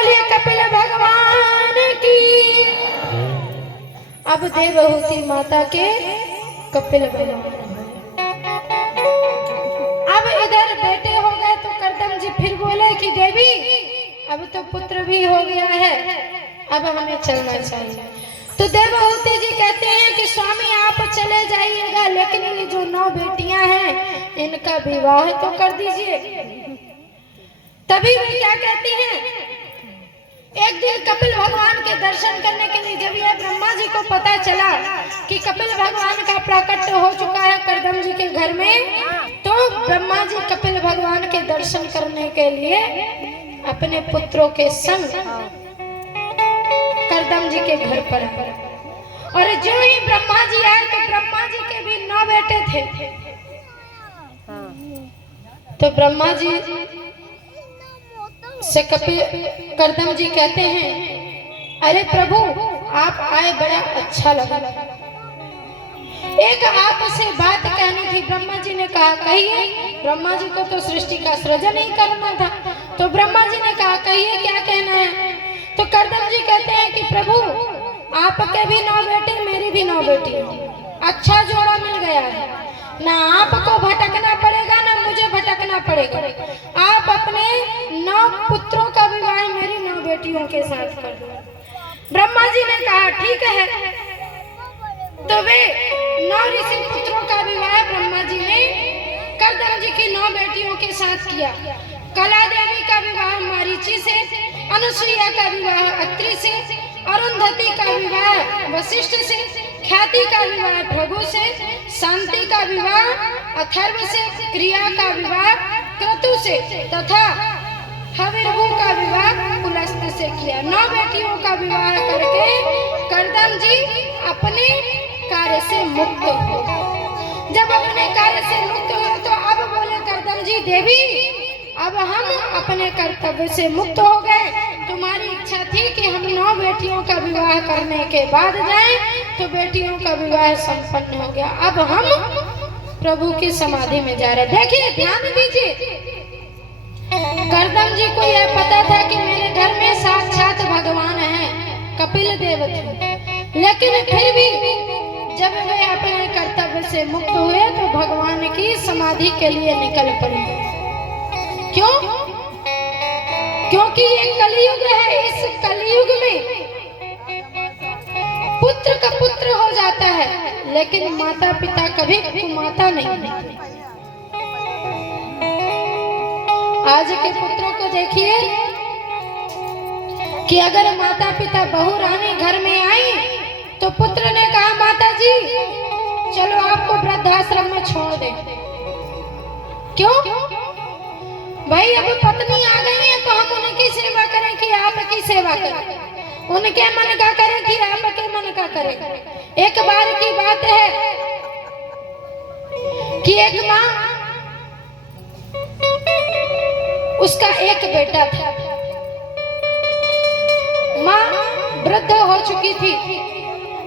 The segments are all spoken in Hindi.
बोलिए कपिल भगवान की। अब देवहूति माता के कपिल भगवान। अब इधर बेटे हो गए तो करदम जी फिर बोले कि देवी अब तो पुत्र भी हो गया है, अब हमें चलना चाहिए। तो देवहूति जी कहते हैं कि स्वामी आप चले जाइएगा, लेकिन ये जो 9 बेटियां हैं इनका विवाह तो कर दीजिए। तभी वे क्या कहती हैं, एक दिन कपिल भगवान के दर्शन करने के लिए जब ये ब्रह्मा जी को पता चला कि कपिल भगवान का प्राकट्य हो चुका है करदम जी के घर में, तो ब्रह्मा जी कपिल भगवान के दर्शन करने के लिए अपने पुत्रों के संग करदम जी के घर पर आए। और जो ही ब्रह्मा जी आए तो ब्रह्मा जी के भी 9 बेटे थे। तो ब्रह्मा जी से करदम जी कहते हैं, अरे प्रभु आप आए बड़ा अच्छा लगा, एक आपसे बात कहनी थी। ब्रह्मा जी ने कहा कहिए। ब्रह्मा जी को तो सृष्टि का सृजन ही करना था, तो ब्रह्मा जी ने कहा कहिए क्या कहना है। तो करदम जी कहते हैं कि प्रभु आपके भी 9 बेटे मेरी भी 9 बेटी, अच्छा जोड़ा मिल गया है, ना आपको भटकना पड़ेगा ना मुझे भटकना पड़ेगा। आप अपने 9 पुत्रों का विवाह मेरी 9 बेटियों के साथ कर दो। ब्रह्मा जी ने कहा ठीक है। तो वे 9 ऋषि पुत्रों का विवाह ब्रह्मा जी ने करदम जी की 9 बेटियों के साथ किया। कला देवी का विवाह मारीची से, अनुसुईया का विवाह अत्रि से, अरुंधति का विवाह वशिष्ठ से, ख्याति का विवाह भृगु से, शांति का विवाह अथर्व से, क्रिया का विवाह क्रतु से तथा हविर्भु का विवाह पुलस्त से किया। 9 बेटियों का विवाह करके करदम जी अपने कार्य से मुक्त हो। जब अपने कार्य से मुक्त हो तो अब बोले करदम जी देवी अब हम अपने कर्तव्य से मुक्त हो गए। तुम्हारी इच्छा थी कि हम 9 बेटियों का विवाह करने के बाद जाएं, तो बेटियों का विवाह संपन्न हो गया। अब हम प्रभु की समाधि में जा रहे। देखिए ध्यान दीजिए, करदम जी को यह पता था कि मेरे घर में साक्षात भगवान हैं, कपिल देव थे, लेकिन फिर भी जब वे अपने कर्तव्य से मुक्त हुए तो भगवान की समाधि के लिए निकल पड़े। क्यों? क्योंकि ये कलयुग है। इस कलयुग में पुत्र का पुत्र हो जाता है, लेकिन माता पिता कभी कुमाता नहीं। आज के पुत्रों को देखिए कि अगर माता पिता बहू रानी घर में आई तो पुत्र ने कहा माता जी चलो आपको वृद्धाश्रम में छोड़ दे। क्यों? भाई अब पत्नी आ गई है तो हम उनकी सेवा करें कि आपकी सेवा करें, उनके मन का करें कि आपके मन का करें। एक बार की बात है कि एक माँ, उसका एक बेटा था, माँ वृद्ध हो चुकी थी।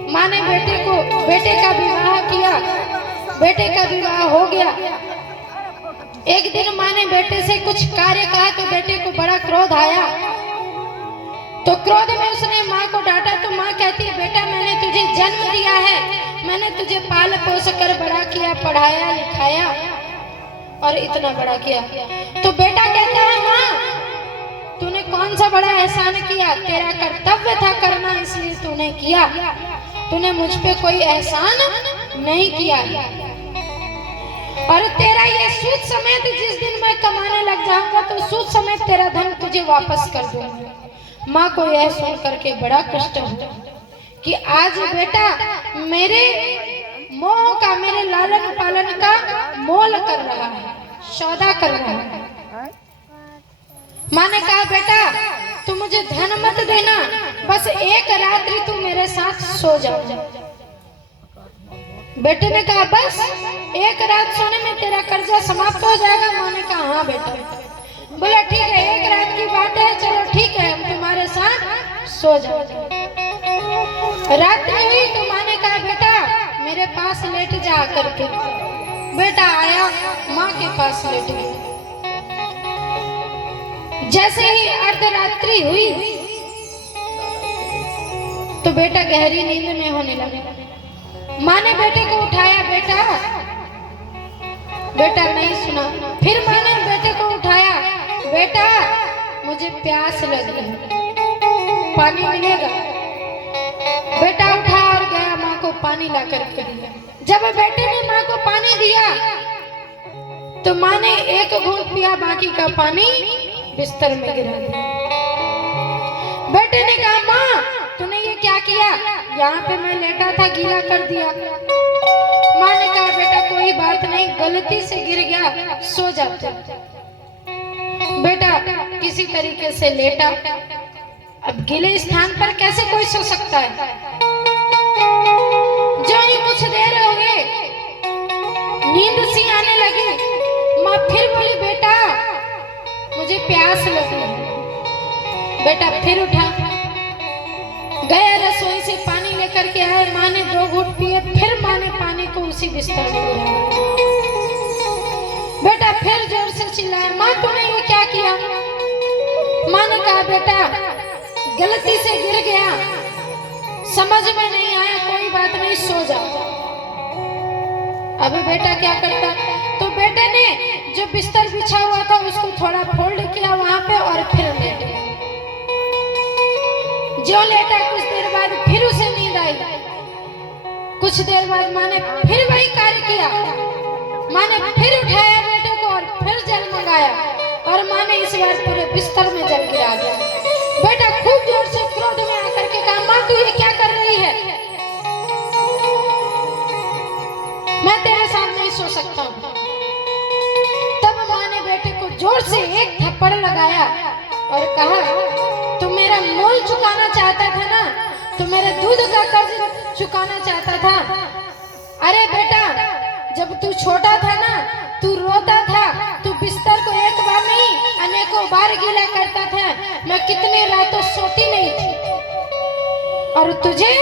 माँ ने बेटे का विवाह किया, बेटे का विवाह हो गया। एक दिन माँ ने बेटे से कुछ कार्य कहा तो बेटे को बड़ा क्रोध आया, तो क्रोध में उसने माँ को डांटा। तो माँ कहती है बेटा मैंने तुझे जन्म दिया है, मैंने तुझे पाल पोस कर बड़ा किया, पढ़ाया लिखाया और इतना बड़ा किया। तो बेटा कहता है माँ तूने कौन सा बड़ा एहसान किया, तेरा कर्तव्य था करना इसलिए तूने किया, तूने मुझ पे कोई एहसान नहीं किया। और तेरा ये सूद समेत जिस दिन मैं कमाने लग जाऊंगा तो सूद समेत तेरा धन तुझे वापस कर दूंगा। माँ को यह सुन करके बड़ा कष्ट हुआ कि आज बेटा मेरे मोह का, मेरे लालन पालन का मोल कर रहा है, सौदा कर रहा है। माँ ने कहा बेटा तू मुझे धन मत देना, बस एक रात्रि तू मेरे साथ सो जा। बेटे ने कहा बस एक रात सोने में तेरा कर्जा समाप्त हो जाएगा। माँ ने कहा हाँ बेटा। बोला ठीक है एक रात की बात है, चलो ठीक है हम तुम्हारे साथ सो जाओ। रात्रि हुई तो माँ ने कहा बेटा मेरे पास लेट जा करके। बेटा आया, माँ के पास लेट गया। जैसे ही अर्धरात्रि हुई तो बेटा गहरी नींद में होने लगा। माँ ने बेटे को उठाया, बेटा नहीं सुना। फिर माँ ने बेटे को उठाया, बेटा मुझे प्यास लगी है, पानी मिलेगा? बेटा उठा और गया, माँ को पानी ला करके दिया। जब बेटे ने माँ को पानी दिया तो माँ ने एक घूंट पिया, बाकी का पानी बिस्तर में गिरा दिया। बेटे ने कहा, माँ तूने ये क्या किया? यहाँ पे मैं लेटा था, गीला कर दिया। माँ ने कहा, बेटा कोई बात नहीं, गलती से गिर गया, सो जाते। बेटा किसी तरीके से लेटा। अब गीले स्थान पर कैसे कोई सो सकता है? जो ही कुछ देर हो गए, नींद सी आने लगी। माँ फिर बोली, बेटा मुझे प्यास लगी। बेटा फिर उठा, गया रसोई से पानी लेकर के आया। माँ ने 2 घूंट पिए, फिर माँ ने पानी को उसी बिस्तर में गिराया। बेटा फिर जोर से चिल्लाया, माँ तूने ये क्या किया? माँ ने कहा, बेटा गलती से गिर गया, समझ में नहीं आया, कोई बात नहीं, सो जा। अब बेटा क्या करता? तो बेटे ने जो बिस्तर बिछा हुआ था उसको थोड़ा फोल्ड किया वहां पे और फिर लेट गया। जो लेटा, कुछ देर बाद फिर उसे नींद आई। कुछ देर बाद माँ ने फिर वही कार्य किया। माँ ने फिर उठाया बेटे को और फिर जल मंगाया और माँ ने इस बार पूरे बिस्तर में जल गिरा दिया। बेटा खूब जोर से क्रोध में आकर के कहा, माँ तू ये क्या कर रही है? मैं तेरे साथ नहीं सो सकता हूँ। तब माँ ने बेटे को जोर से एक थप्पड़ लगाया और कहा, तू मेरा मोल चुकाना चाहता था ना, तू मेरे दूध का कर्ज चुकाना चाहता था। अरे बेटा जब तू छोटा था ना, तू रोता था, तू बिस्तर को एक बार नहीं अनेकों बार गीला करता था। मैं कितनी रातों सोती नहीं थी और तुझे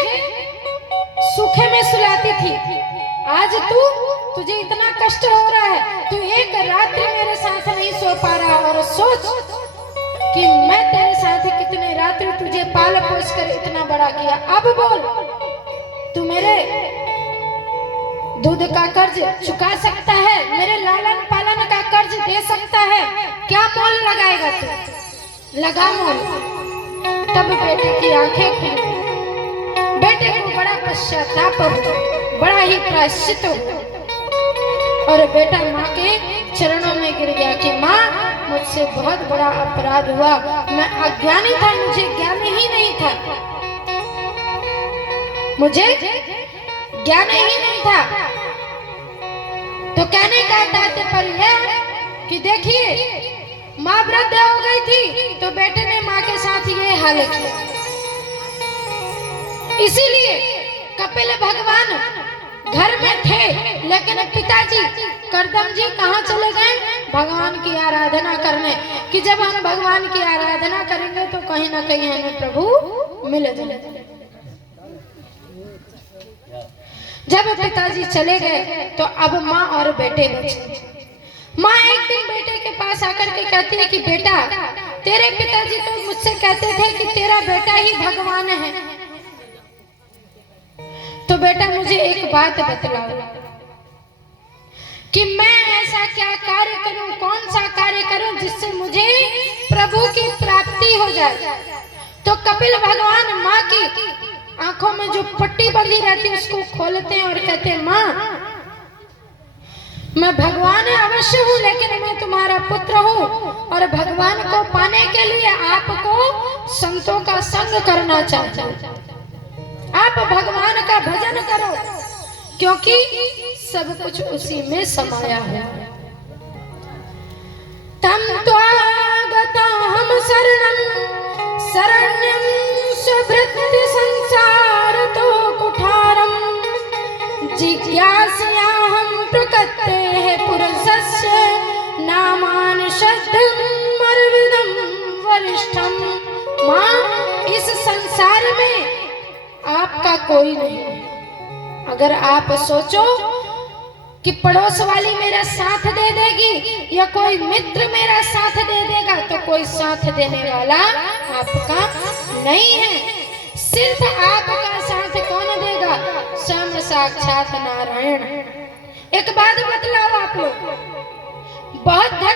सूखे में सुलाती थी। आज तुझे इतना कष्ट हो रहा है, तू एक रात्रि मेरे साथ नहीं सो पा रहा। और सोच कि मैं तेरे साथ कितने रात्रि तुझे पाल पोस कर इतना बड़ा किया। अब बोल, तू मेरे दूध का कर्ज चुका सकता है, मेरे लालन पालन का कर्ज दे सकता है? क्या मोल लगाएगा तू? लगा मोल। तब बेटे की आंखें खुली। बेटे को बड़ा पश्चाताप हुआ, बड़ा ही प्रायश्चित हुआ और बेटा माँ के चरणों में गिर गया कि माँ मुझसे बहुत बड़ा अपराध हुआ, मैं अज्ञानी था, मुझे ज्ञान ही नहीं था, मुझे ज्ञान ही नहीं था। तो कहने का तात्पर्य है कि देखिए माँ वृद्ध हो गई थी तो बेटे ने माँ के साथ ये हाल किया। इसीलिए कपिल भगवान घर में थे, लेकिन पिताजी करदम जी कहाँ चले गए? भगवान की आराधना करने। कि जब हम भगवान की आराधना करेंगे तो कहीं ना कहीं हमें प्रभु मिल जाए। जब पिताजी चले गए तो अब माँ और बेटे बचे। माँ एक दिन बेटे के पास आकर के कहती है कि बेटा, तेरे पिताजी तो मुझसे कहते थे कि तेरा बेटा ही भगवान है, तो बेटा मुझे एक बात बतलाओ कि मैं ऐसा क्या कार्य करूं, कौन सा कार्य करूं जिससे मुझे प्रभु की प्राप्ति हो जाए। तो कपिल भगवान माँ की आंखों में जो पट्टी बंधी रहती है उसको खोलते हैं और कहते हैं, माँ मैं भगवान अवश्य हूँ, लेकिन मैं तुम्हारा पुत्र हूँ और भगवान को पाने के लिए आपको संतों का संग करना चाहता हूँ। आप भगवान का भजन करो क्योंकि सब कुछ उसी में समाया है। तम त्वागता हम शरणं शरण्यं सुभृत्य संसार तो कुठारम जिज्ञासयाहं प्रकटे है पुरुषस्य नामान शब्दं मर्विदं वरिष्ठम। माँ इस संसार में आपका कोई नहीं है। अगर आप सोचो कि पड़ोस वाली मेरा साथ दे देगी या कोई मित्र मेरा साथ दे देगा, तो कोई साथ देने वाला आपका नहीं है। सिर्फ आपका साथ कौन देगा? स्वयं साक्षात नारायण। एक बात बतलाओ आप लोग, बहुत